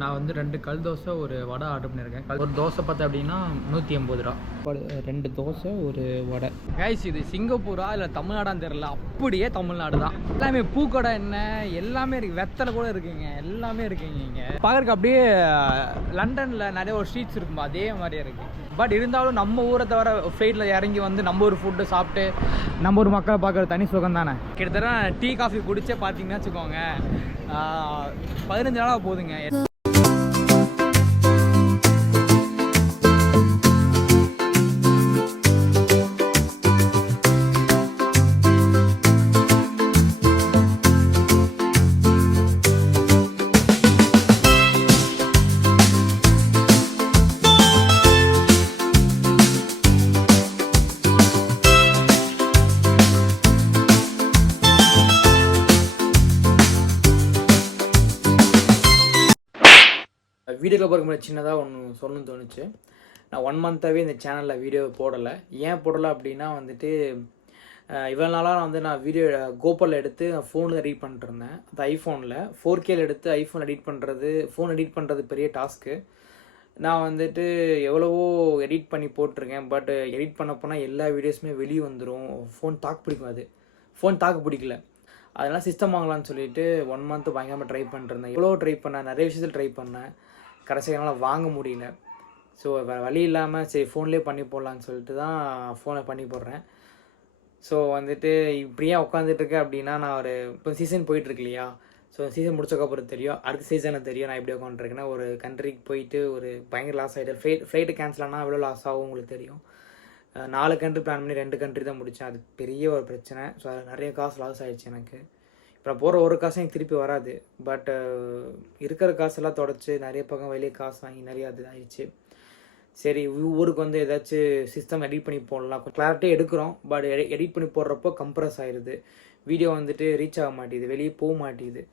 நான் வந்து 2 கல் தோசை ஒரு வடை ஆர்டர் பண்ணியிருக்கேன். ஒரு தோசை பார்த்தா அப்படின்னா 180 ரூபா. 2 தோசை ஒரு வடை. கைஸ் இது சிங்கப்பூரா இல்லை தமிழ்நாடான்னு தெரியல, அப்படியே தமிழ்நாடு தான். எல்லாமே பூக்கடை என்ன எல்லாமே இருக்குது, வெத்தலை கூட இருக்குங்க, எல்லாமே இருக்குங்க. இங்கே பார்க்குறக்கு அப்படியே லண்டனில் நிறைய ஒரு ஸ்ட்ரீட்ஸ் இருக்குமா அதே மாதிரியே இருக்குது. பட் இருந்தாலும் நம்ம ஊரை தவிர ஃப்ளைட்டில் இறங்கி வந்து நம்ம ஒரு ஃபுட்டு சாப்பிட்டு நம்ம ஒரு மக்களை பார்க்குற தனி சுகம் தானே. கிட்டத்தட்ட டீ காஃபி குடிச்சே பார்த்தீங்கன்னா வச்சுக்கோங்க 15 நாளாக போகுதுங்க. வீடியோவில் பார்க்கும்போது சின்னதாக ஒன்று சொல்லணும்னு தோணுச்சு. நான் 1 மந்த்தாகவே இந்த சேனலில் வீடியோ போடலை. ஏன் போடலை அப்படின்னா வந்துட்டு இவ்வளோ நாளாக நான் வீடியோ கோபரில் எடுத்து நான் ஃபோனில் எடிட் பண்ணிட்டுருந்தேன். அது ஐஃபோனில் 4Kல எடுத்து ஐஃபோன் எடிட் பண்ணுறது பெரிய டாஸ்க்கு. நான் வந்துட்டு எவ்வளவோ எடிட் பண்ணி போட்டிருக்கேன். பட் எடிட் பண்ண போனால் எல்லா வீடியோஸுமே வெளியே வந்துடும். ஃபோன் தாக்கு பிடிக்கல. அதனால் சிஸ்டம் வாங்கலான்னு சொல்லிட்டு 1 மந்த்து பயங்கரமாக ட்ரை பண்ணிட்டுருந்தேன். எவ்வளோ ட்ரை பண்ணேன், நிறைய விஷயத்தில் ட்ரை பண்ணேன். கடைசியாக என்னால் வாங்க முடியல. ஸோ வேறு வழி இல்லாமல் சரி ஃபோன்லேயே பண்ணி போடலான்னு சொல்லிட்டு தான் ஃபோனில் பண்ணி போடுறேன். ஸோ வந்துட்டு இப்படியே உட்காந்துட்ருக்கேன் அப்படின்னா நான் இப்போ சீசன் போயிட்டுருக்கு இல்லையா, ஸோ சீசன் முடிச்சக்கப்புறம் தெரியும், அடுத்த சீசனை தெரியும் நான் எப்படி உட்காந்துருக்கேன்னா. ஒரு கண்ட்ரிக்கு போயிட்டு ஒரு பயங்கர லாஸ் ஆகிட்டு ஃப்ளைட்டு கேன்சல் ஆனால் எவ்வளோ லாஸ் ஆகும் உங்களுக்கு தெரியும். 4 கண்ட்ரி பிளான் பண்ணி 2 கண்ட்ரி தான் முடித்தேன். அது பெரிய ஒரு பிரச்சனை. ஸோ அதில் நிறைய காசு லாஸ் ஆகிடுச்சு எனக்கு. இப்போ போகிற ஒரு காசும் எனக்கு திருப்பி வராது. பட் இருக்கிற காசெல்லாம் தொடச்சி நிறைய பக்கம் வெளியே காசு வாங்கி நிறையா அது ஆயிடுச்சு. சரி ஊருக்கு வந்து ஏதாச்சும் சிஸ்டம் எடிட் பண்ணி போடலாம், கொஞ்சம் கிளாரிட்டியாக எடுக்கிறோம். பட் எடிட் பண்ணி போடுறப்போ கம்ப்ரஸ் ஆகிடுது, வீடியோ வந்துட்டு ரீச் ஆக மாட்டேங்குது, வெளியே போக மாட்டேங்குது.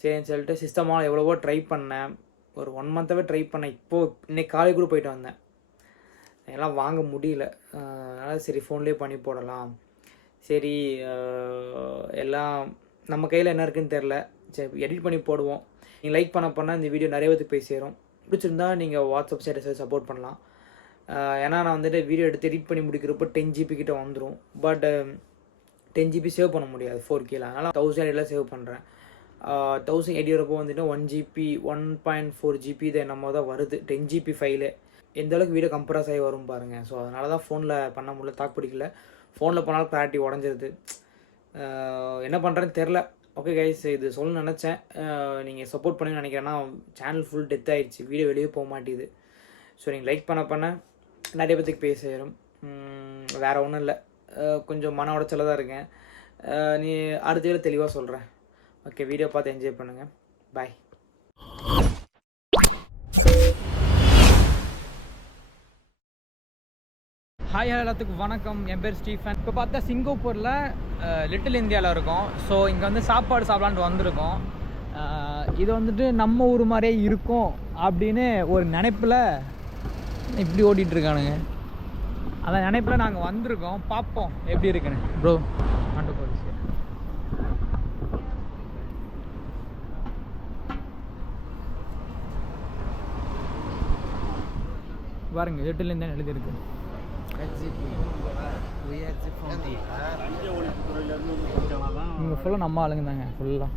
சரின்னு சொல்லிட்டு சிஸ்டமாக எவ்வளவோ ட்ரை பண்ணேன். ஒரு 1 மந்த்தாகவே ட்ரை பண்ணேன். இப்போது இன்னைக்கு காலை கூட போயிட்டு வந்தேன், எல்லாம் வாங்க முடியல. அதனால் சரி ஃபோன்லேயே பண்ணி போடலாம். சரி எல்லாம் நம்ம கையில் என்ன இருக்குதுன்னு தெரில, சரி எடிட் பண்ணி போடுவோம். நீங்கள் லைக் பண்ணால் இந்த வீடியோ நிறைய பேருக்கு போய் சேரும். பிடிச்சிருந்தா நீங்கள் வாட்ஸ்அப் ஸ்டேட்டஸை சப்போர்ட் பண்ணலாம். ஏன்னா நான் வந்துட்டு வீடியோ எடுத்து எடிட் பண்ணி முடிக்கிறப்போ 10 GB கிட்ட வந்துடும். பட் 10 GB சேவ் பண்ண முடியாது 4Kல. அதனால் 1080 சேவ் பண்ணுறேன். 1080 வரப்போ வந்துட்டு 1 GB 1.4 GB இது என்னமோ தான் வருது 10 GB ஃபைலு. எந்த அளவுக்கு வீடியோ கம்ப்ரஸ் ஆகி வரும் பாருங்கள். ஸோ அதனால தான் ஃபோனில் பண்ண முடியல, தாக்கு பிடிக்கல. ஃபோனில் பண்ணாலும் கிளாரிட்டி உடஞ்சிருது. என்ன பண்ணுறேன்னு தெரில. ஓகே கைஸ், இது சொல்ல நினச்சேன், நீங்கள் சப்போர்ட் பண்ணுன்னு நினைக்கிறேன்னா. சேனல் ஃபுல் டெத் ஆகிடுச்சு, வீடியோ வெளியே போக மாட்டேங்குது. ஸோ நீங்கள் லைக் பண்ண நிறைய பேத்துக்கு பேச சேரும். வேறு ஒன்றும் இல்லை, கொஞ்சம் மன உடச்சல தான் இருக்கேன். நீ அடுத்த வீடியோ தெளிவாக சொல்கிறேன். ஓகே, வீடியோ பார்த்து என்ஜாய் பண்ணுங்கள். பாய். ஹாய் எல்லாத்துக்கும் வணக்கம். என் பேர் ஸ்டீஃபன். இப்போ பார்த்தா சிங்கப்பூரில் லிட்டில் இந்தியாவில் இருக்கோம். ஸோ இங்கே வந்து சாப்பாடு சாப்பிட்லான்ட்டு வந்திருக்கோம். இது வந்துட்டு நம்ம ஊர் மாதிரியே இருக்கும் அப்படின்னு ஒரு நினைப்பில் இப்படி ஓட்டிகிட்ருக்கானுங்க. அந்த நினைப்பில் நாங்கள் வந்திருக்கோம், பார்ப்போம் எப்படி இருக்குன்னு. ப்ரோ நாட்டு போலீஸ் பாருங்க, லிட்டில் இந்தியா எழுதியிருக்கு. இங்கே ஃபுல்லாக நம்ம ஆளுங்க தாங்க ஃபுல்லாக.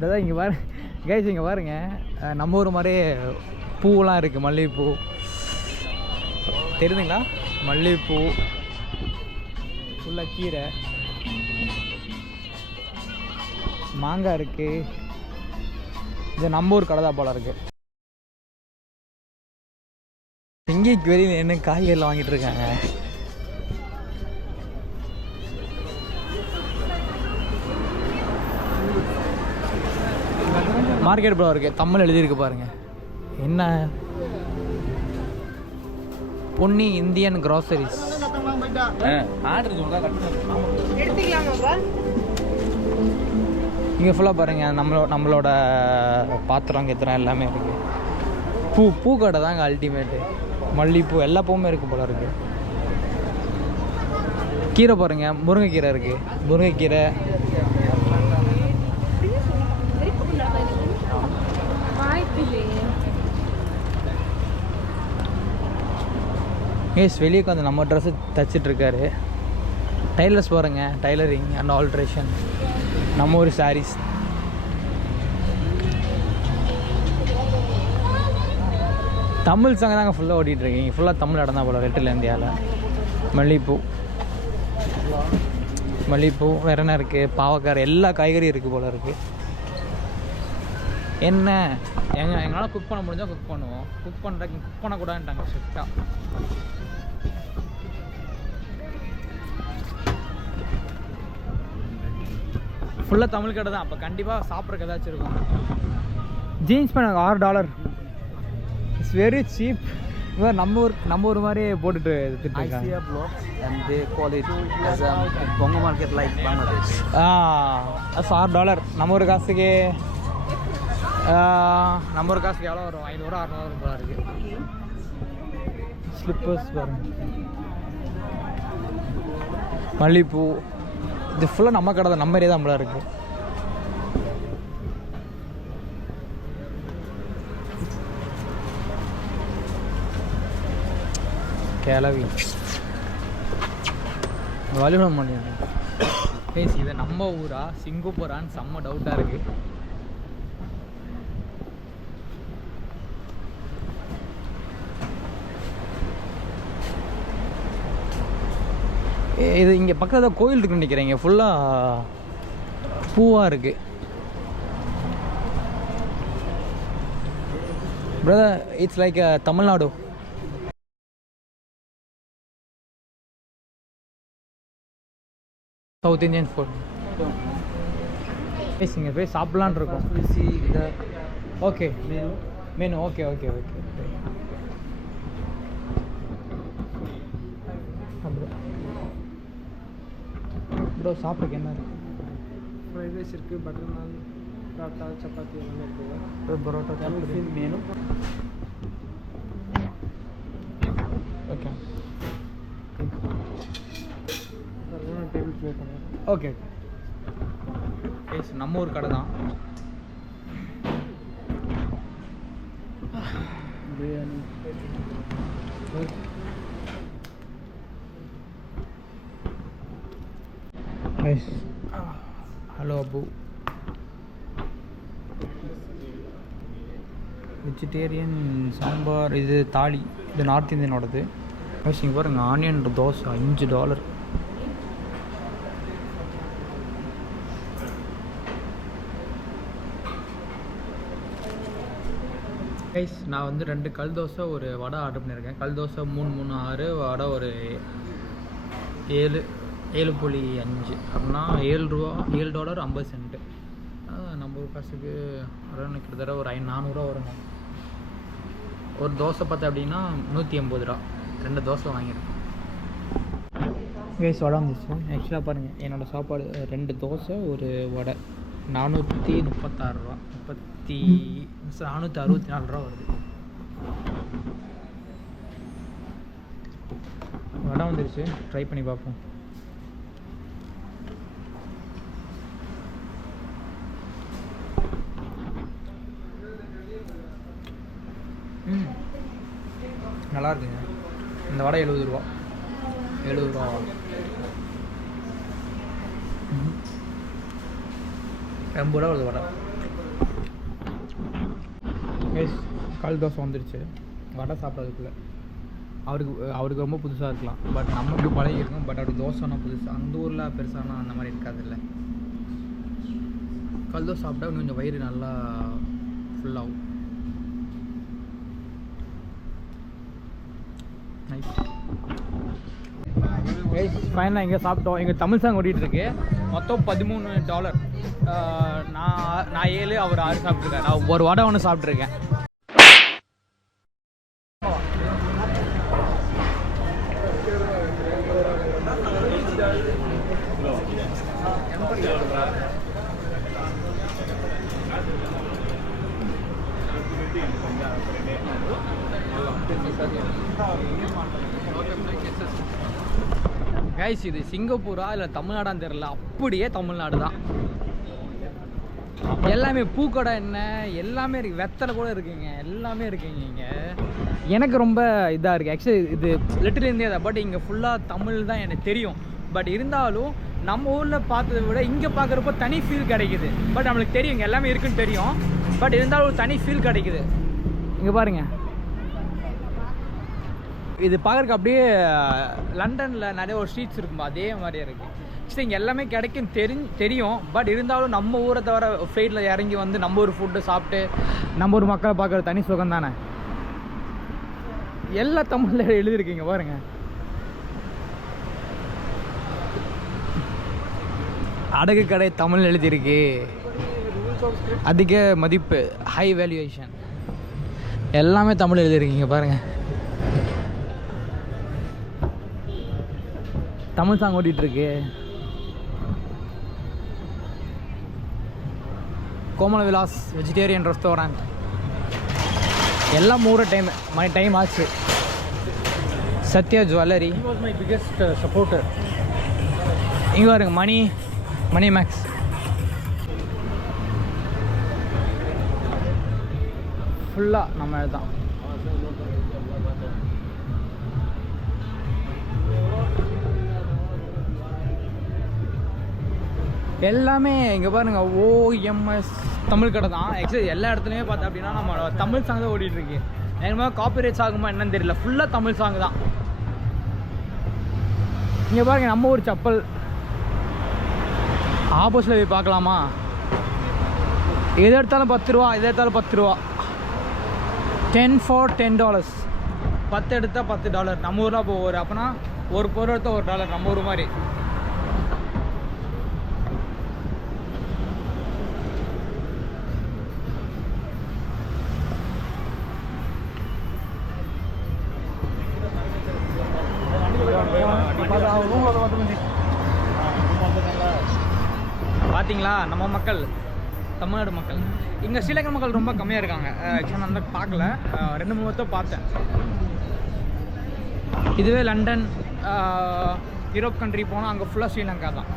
இதான் இங்கே பாரு கைஸ், இங்கே பாருங்க, நம்ம ஊர் மாதிரியே பூவெலாம் இருக்குது. மல்லிகைப்பூ தெரியுதுங்களா? மல்லிகைப்பூ ஃபுல்லாக, கீரை, மாங்காய் இருக்குது. இது நம்ம ஊர் கடை தான் போல இருக்குது. எங்கேக்கு வெளியில் என்ன காய்கறிலாம் வாங்கிட்டு இருக்காங்க. மார்க்கெட் ப்ரோ இருக்குது, தமிழ் எழுதியிருக்கு பாருங்க. என்ன பொன்னி இந்தியன் கிராசரிஸ் இங்கே ஃபுல்லாக பாருங்கள். நம்மளோட பாத்திரம் கத்திரம் எல்லாமே இருக்குது. பூ கடை தாங்க அல்டிமேட்டு. மல்லிகைப்பூ எல்லா பூவுமே இருக்குது போல இருக்குது. கீரை பாருங்க, முருங்கைக்கீரை இருக்குது. முருங்கைக்கீரை வெளியே உட்காந்து நம்ம ட்ரெஸ்ஸு தைச்சிட்ருக்காரு. டைலர்ஸ் பாருங்கள், டைலரிங் அண்ட் ஆல்ட்ரேஷன். நம்ம ஒரு சாரீஸ். தமிழ் சாங் தாங்க ஃபுல்லாக ஓடிட்டுருக்கீங்க. ஃபுல்லாக தமிழ் இடம் தான் போல. ரெட்டில் இந்தியாவில் மல்லிகைப்பூ, மல்லிகைப்பூ வேறு என்ன இருக்குது, பாவக்காய், எல்லா காய்கறியும் இருக்குது போல இருக்குது. என்ன எங்களால் குக் பண்ண முடிஞ்சால் குக் பண்ணுவோம். குக் பண்ணக்கூடாதுன்ட்டாங்க ஸ்ட்ரிக்டாக. ஃபுல்லாக தமிழ் கடை தான். அப்போ கண்டிப்பாக சாப்பிட்றக்கு ஏதாச்சும் இருக்கும். Jeans pant $6. It's very cheap. நம்ம ஒரு மாதிரி போட்டுட்டு ICA blocks and they call it as a Bongo market like Bangladesh. that's $6. நம்ம ஒரு காசுக்கு எவ்வளோ வரும்? 500-600 ரூபா இருக்குது. ஸ்லிப்பர்ஸ் பாருங்க, மல்லிகைப்பூ. இது ஃபுல்லாக நம்ம கடை தான், நம்ம ஏரியா தான் நம்மளா இருக்குது. கிளவி வலியுடன் பண்ணிடுறேன். பேசி இதை நம்ம ஊரா சிங்கப்பூரான்னு செம்ம டவுட்டாக இருக்குது. இது இங்கே பக்கத்தில் கோயில் இருக்குன்னு நினைக்கிறேன். இங்கே ஃபுல்லாக பூவாக இருக்குது. Brother, it's like Tamil Nadu. South Indian food. இங்கே போய் சாப்பிட்லான் இருக்கோம். Okay menu. Okay okay okay. Bro சாப்பிட்றதுக்கு என்ன இருக்குது? ஃப்ரைட் ரைஸ் இருக்குது, பட்டர் நான், பரோட்டா, சப்பாத்தி எல்லாமே இருக்குது. Parotta chapati menu. Okay table play பண்ணுறேன். ஓகே. நம்ம ஊர் கடை தான். பிரியாணி. ஹலோ அப்பு. வெஜிடேரியன் சாம்பார். இது தாலி. இது நார்த் இந்தியனோடது. இங்கே பாருங்க, ஆனியன் தோசை $5. நான் வந்து 2 கல் தோசை, ஒரு வடை ஆர்டர் பண்ணியிருக்கேன். கல் தோசை 336, வடை ஒரு 7.5 அப்படின்னா $7.50. நம்ம ஒரு காசுக்கு கிட்டத்தட்ட ஒரு 400 வருங்க. ஒரு தோசை பார்த்தா அப்படின்னா 180 ரூபா. 2 தோசை வாங்கியிருக்கேன். வடை வந்துச்சு. ஆக்சுவலாக பாருங்கள், என்னோடய சாப்பாடு 2 தோசை ஒரு வடை 436 ரூபா. 464 ரூபா வருது. வடை வந்துருச்சு, ட்ரை பண்ணி பார்ப்போம். நல்லா இருக்குங்க. இந்த வடை 70 ரூபா. 70 ரூபா. 80 ரூபா வருது வடை. கல் தோசை வந்துருச்சு. வடை சாப்பிட்றதுக்குள்ள அவருக்கு ரொம்ப புதுசாக இருக்கலாம், பட் நமக்கு பழகி இருக்கும். பட் அவருக்கு தோசைனா புதுசாக, அந்த ஊரில் பெருசானா அந்த மாதிரி இருக்காதுல்ல. கல் தோசை சாப்பிட்டா கொஞ்சம் வயிறு நல்லா ஃபுல்லாகும். நைஸ். ஃபைனலாக இங்கே சாப்பிட்டோம். எங்கள் தமிழ் சாங் ஓடிட்டுருக்கு. மொத்தம் $13. நான் 7, அவர் 6 சாப்பிட்ருக்கேன். நான் ஒரு வடை ஒன்று சாப்பிட்ருக்கேன். கைஸ் இது சிங்கப்பூரா இல்லை தமிழ்நாடான்னு தெரியல, அப்படியே தமிழ்நாடு தான். எல்லாமே பூக்கடை என்ன எல்லாமே இருக்குது, வெத்தலை கூட இருக்குங்க, எல்லாமே இருக்குங்க இங்கே. எனக்கு ரொம்ப இதாக இருக்குது ஆக்சுவலி. இது லிட்டில் இந்தியா தான், பட் இங்கே ஃபுல்லாக தமிழ் தான் எனக்கு தெரியும். பட் இருந்தாலும் நம்ம ஊரில் பார்த்ததை விட இங்கே பார்க்குறப்போ தனி ஃபீல் கிடைக்குது. பட் நம்மளுக்கு தெரியும் இங்கே எல்லாமே இருக்குன்னு தெரியும், பட் இருந்தாலும் ஒரு தனி ஃபீல் கிடைக்குது. இங்கே பாருங்கள், இது பார்க்குறக்கு அப்படியே லண்டனில் நிறைய ஒரு ஸ்ட்ரீட்ஸ் இருக்குமா அதே மாதிரியே இருக்குது. சரி இங்கே எல்லாமே கிடைக்கும் தெரியும், பட் இருந்தாலும் நம்ம ஊரை தவிர ஃப்ளைட்டில் இறங்கி வந்து நம்ம ஒரு ஃபுட்டு சாப்பிட்டு நம்ம ஒரு மக்களை பார்க்குற தனி சுகம் தானே. எல்லா தமிழில் எழுதியிருக்கீங்க பாருங்க. அடகு கடை தமிழ் எழுதியிருக்கு, அதிக மதிப்பு, ஹை வேல்யூவேஷன், எல்லாமே தமிழ் எழுதியிருக்கீங்க பாருங்கள். தமிழ் சாங் ஓடிட்டுருக்கு. கோமல விலாஸ் வெஜிடேரியன் ரெஸ்டாரண்ட், எல்லாம் மூற டைம் ஆச்சு. Sathya jewellery was my biggest supporter. இங்கே பாருங்க, மணி மேக்ஸ். ஃபுல்லாக நம்ம தான். எல்லாமே இங்கே பாருங்கள், OMS தமிழ் கடை தான். ஆக்சுவலி எல்லா இடத்துலையுமே பார்த்தா அப்படின்னா நம்ம தமிழ் சாங் தான் ஓடிட்டுருக்கு. எனக்கு மாதிரி காப்பிரைட்ஸ் ஆகுமா என்னன்னு தெரியல, ஃபுல்லாக தமிழ் சாங் தான். இங்கே பாருங்கள், நம்ம ஒரு செப்பல் ஆப்போசிட்டில் போய் பார்க்கலாமா? எது எடுத்தாலும் 10 ரூபா, எது எடுத்தாலும் 10 ரூபா. 10 for $10. 10 எடுத்தால் $10. நம்ம ஊரில் இப்போ ஒரு அப்போனா ஒரு பொருள் எடுத்தால் $1 நம்ம ஊர் மாதிரி. பார்த்தீங்களா, நம்ம மக்கள், தமிழ்நாடு மக்கள். இங்கே ஸ்ரீலங்கா மக்கள் ரொம்ப கம்மியாக இருக்காங்க. ஆக்சுவலாக நான் வந்து பார்க்கல, 2-3 பார்த்தேன். இதுவே லண்டன், யூரோப் கண்ட்ரி போனால் அங்கே ஃபுல்லாக ஸ்ரீலங்கா தான்.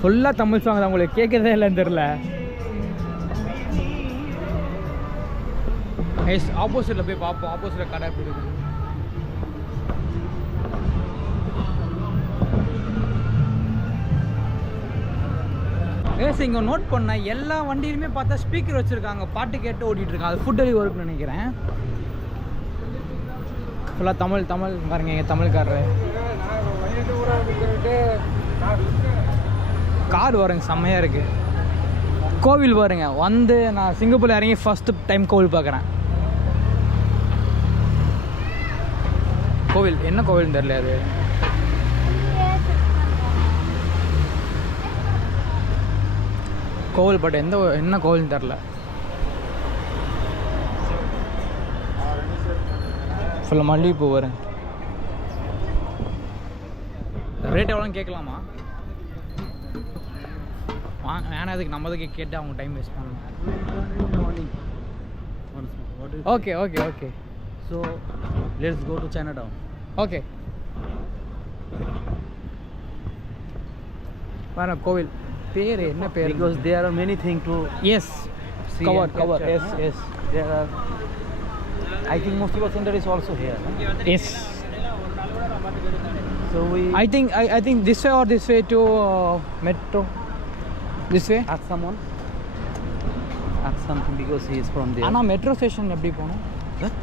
ஃபுல்லாக தமிழ் சாங் தான். உங்களுக்கு கேட்குறதே இல்லைன்னு தெரில. ஆப்போசிட்டில் போய் பார்ப்போம், ஆப்போசிட்டில் கடை எப்படி இருக்குது. இங்கே நோட் பண்ண எல்லா வண்டியிலுமே பார்த்தா ஸ்பீக்கர் வச்சுருக்காங்க, பாட்டு கேட்டு ஓடிட்டுருக்காங்க. அது ஃபுட் டெலிவரி ஒர்க்னு நினைக்கிறேன். ஃபுல்லாக தமிழ் பாருங்க, எங்கள் தமிழ்காரரு. கார் பாருங்க, செம்மையாக இருக்குது. கோவில் பாருங்க, வந்து நான் சிங்கப்பூரில் இறங்கி ஃபஸ்ட்டு டைம் கோவில் பார்க்குறேன். கோவில் என்ன கோவில்னு தெரியல, அது கோவில், பட் என்ன கோவில்னு தெரில. ஃபுல்லாக மல்லிகைப்பூ வரும். ரேட் எவ்வளோன்னு கேட்கலாமா? வேணா, அதுக்கு நம்ம அதுக்கு கேட்டு அவங்க டைம் வேஸ்ட் பண்ணலாம். Okay. So let's go to Chinatown. Okay. வேற கோவில் பேர் என்ன பேர்? Because there are many things to Yes. see. Cover. Yes. There are. I think Musiba Center is also here. Yes. So I think this way or this way to metro. This way. ask someone. Ask something because he is from there. ஆனா metro station எப்படி போகணும்?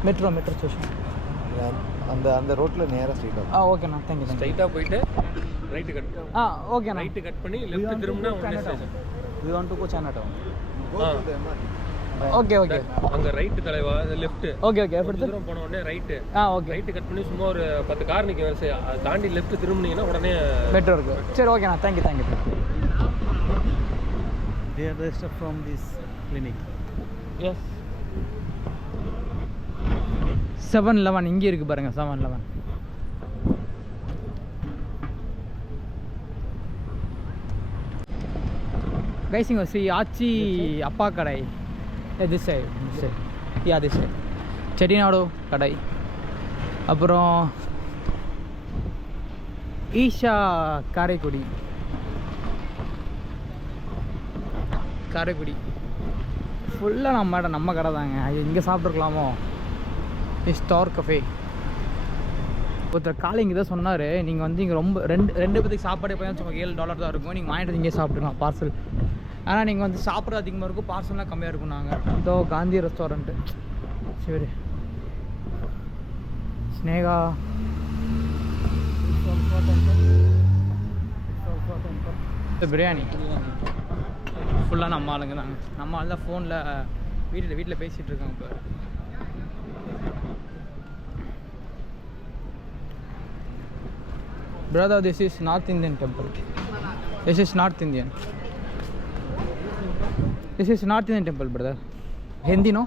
Metro station அந்த ரோட்ல நேரா ஸ்ட்ரைட்டா. ஓகேண்ணா, thank you. ஸ்ட்ரைட்டா போயிட்டு ரைட் கட். ஓகேண்ணா. ரைட் கட் பண்ணி லெஃப்ட் திரும்பினா உடனே station. We want to go Chinatown. Okay. அங்க ரைட் தலைவா, லெஃப்ட். ஓகே. அடுத்து தூரம் போன உடனே ரைட். ஓகே. ரைட் கட் பண்ணி சும்மா ஒரு 10 கார் நிக்க வரிசை அதை தாண்டி லெஃப்ட் திரும்பினீங்கன்னா உடனே மெட்ரோ இருக்கு. சரி, ஓகேண்ணா, thank you. They are the stuff from this clinic. Yes. 7-Eleven இங்கே இருக்குது பாருங்கள். 7-Eleven கைஸ் இங்கே ஸ்ரீ ஆச்சி அப்பா கடை this side yeah this side Chettinad கடை. அப்புறம் ஈஷா காரைக்குடி ஃபுல்லாக நம்ம கடை தாங்க. இங்கே சாப்பிட்ருக்கலாமோ ஸ்டார் கஃபே. ஒருத்தர் காலை இங்கே தான் சொன்னார், நீங்கள் வந்து இங்கே ரொம்ப ரெண்டு பேருக்கு சாப்பாடு போய் சும்மா $7 தான் இருக்கும், நீங்கள் வாங்கிட்டு இங்கே சாப்பிட்டுக்கலாம் பார்சல். ஆனால் நீங்கள் வந்து சாப்பிட்றது அதிகமாக இருக்கும், பார்சல்லாம் கம்மியாக இருக்கும். நாங்கள் இதோ காந்தி ரெஸ்டாரண்ட்டு. சரி ஸ்னேகா பிரியாணி ஃபுல்லாக நம்ம ஆளுங்க தாங்க. நம்ம ஆள் தான் ஃபோனில் வீட்டில் பேசிகிட்டு இருக்காங்க. இப்போ brother, this is North Indian temple. This is North Indian temple, brother. Hindi, no?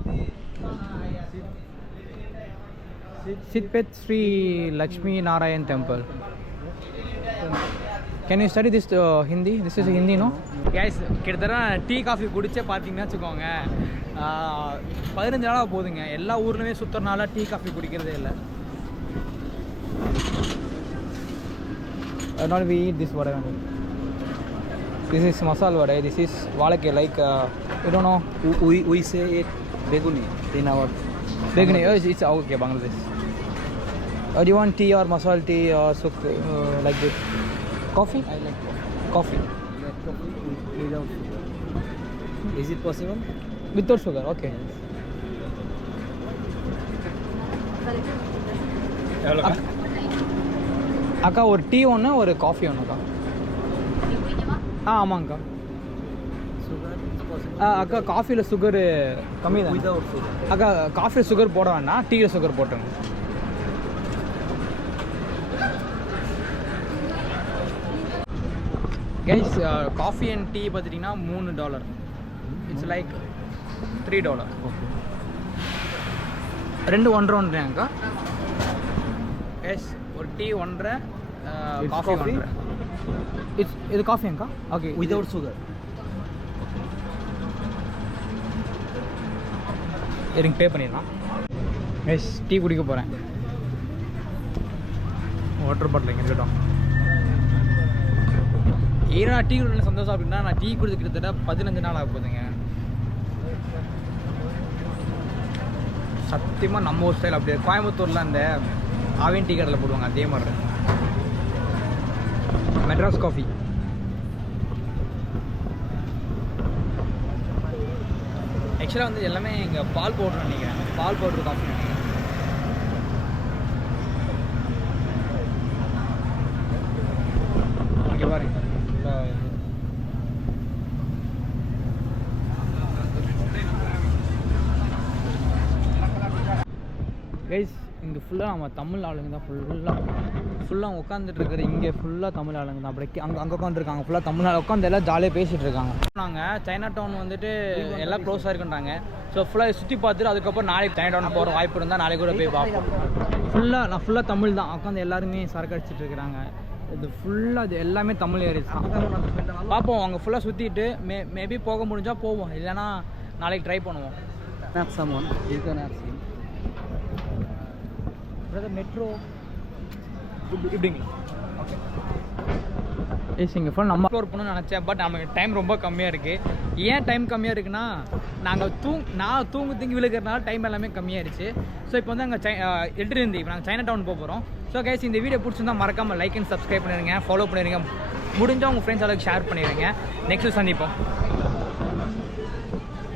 Sitpet Sri Lakshmi Narayan temple. Can you study this Hindi? This is Hindi, no? Guys, கிட்டத்தட்ட டீ காஃபி குடிச்சே பார்த்தீங்கன்னா வச்சுக்கோங்க 15 நாளாக போகுதுங்க. எல்லா ஊர்லேயுமே சுற்றுறனால tea coffee குடிக்கிறதே இல்லை. Not we eat this vada. This is masala vada. This is valake like you don't know. We say it beguni in our Beguni. Oh, it's okay, Bangladesh. Do you want tea or masala tea or suk like this? Coffee? I like Coffee. coffee without sugar. Is it possible? Without sugar, okay. எவ்வளோக்கா? அக்கா ஒரு tea ஒன்று ஒரு coffee ஒன்றுக்கா. ஆமாங்கக்கா. Sugar is possible. அக்கா காஃபியில் sugar கம்மி தான். Without sugar. அக்கா காஃபியில் sugar போட வேண்டாம், டீயில் சுகர் போட்டுருங்க. கைஸ் காஃபி அண்ட் டீ பார்த்துட்டிங்கன்னா $3. It's like $3. ரெண்டு 1.5 கைஸ். ஒரு டீ 1.5, காஃபி 1.5. இது காஃபிங்கக்கா? ஓகே. Without sugar. இருங்க பே பண்ணிடலாம். கைஸ் டீ குடிக்க போகிறேன். வாட்டர் பாட்டில் இங்கே இருக்கட்டும். ஏன்னா டீ குடிக்க சந்தோஷம் அப்படின்னா நான் டீ குடிச்சு கிட்டத்தட்ட 15 நாள் ஆக போகுதுங்க. சத்தியமாக நம்ம ஒரு ஸ்டைல் அப்படியே கோயம்புத்தூரில் அந்த ஆவின் டீ கடையில் போடுவாங்க அதே மாதிரி. மெட்ராஸ் காஃபி. ஆக்சுவலாக வந்து எல்லாமே இங்கே பால் பவுட்ரு நினைக்கிறேன். பால் பவுட்ரு காஃபி நினைக்கிறேன். இங்கே பாருங்க. கைஸ் இங்கே ஃபுல்லாக நம்ம தமிழ் ஆளுங்க தான். ஃபுல்லாக உட்காந்துட்டு இருக்கிற இங்கே ஃபுல்லாக தமிழ் ஆளுங்க தான். அப்படியே அங்கே உட்காந்துருக்காங்க ஃபுல்லாக தமிழ் ஆள் உட்காந்து எல்லாம் ஜாலியாக பேசிகிட்டு இருக்காங்க. நாங்கள் சைனா டவுன் வந்துட்டு எல்லாம் க்ளோஸாக இருக்குன்றாங்க. ஸோ ஃபுல்லாக சுற்றி பார்த்துட்டு அதுக்கப்புறம் நாளைக்கு சைனா டவுன் போகிற வாய்ப்பு இருந்தால் நாளைக்கு கூட போய் பார்ப்போம். நான் ஃபுல்லாக தமிழ் தான். உட்காந்து எல்லாருமே சரக்கு அடிச்சிட்டு இருக்கிறாங்க. இது ஃபுல்லாக இது எல்லாமே தமிழ் ஏரியாஸ் தான். பார்ப்போம் அங்கே ஃபுல்லாக சுற்றிட்டு மேபி போக முடிஞ்சால் போவோம், இல்லைன்னா நாளைக்கு ட்ரை பண்ணுவோம். Ask someone. You can ask him. Brother metro இப்படிங்களா? ஓகே. ஏஸ் இங்கே ஃபுல் நம்ம எக்ஸ்ப்ளோர் பண்ணணும்னு நினச்சேன். பட் நமக்கு டைம் ரொம்ப கம்மியாக இருக்குது. ஏன் டைம் கம்மியாக இருக்குன்னா நான் தூங்கி விழுக்கிறதுனால டைம் எல்லாமே கம்மியாகிடுச்சு. ஸோ இப்போ வந்து அங்கே எட்டிருந்து இப்போ நாங்கள் சைனா டவுன் போக போகிறோம். ஸோ கைஸ் இந்த வீடியோ பிடிச்சிருந்தா மறக்காமல் லைக் அண்ட் சப்ஸ்கிரைப் பண்ணிடுங்க, ஃபாலோ பண்ணிடுங்க, முடிஞ்சால் உங்கள் ஃப்ரெண்ட்ஸ் அளவுக்கு ஷேர் பண்ணிடுங்க. நெக்ஸ்ட்டு சந்திப்போம்.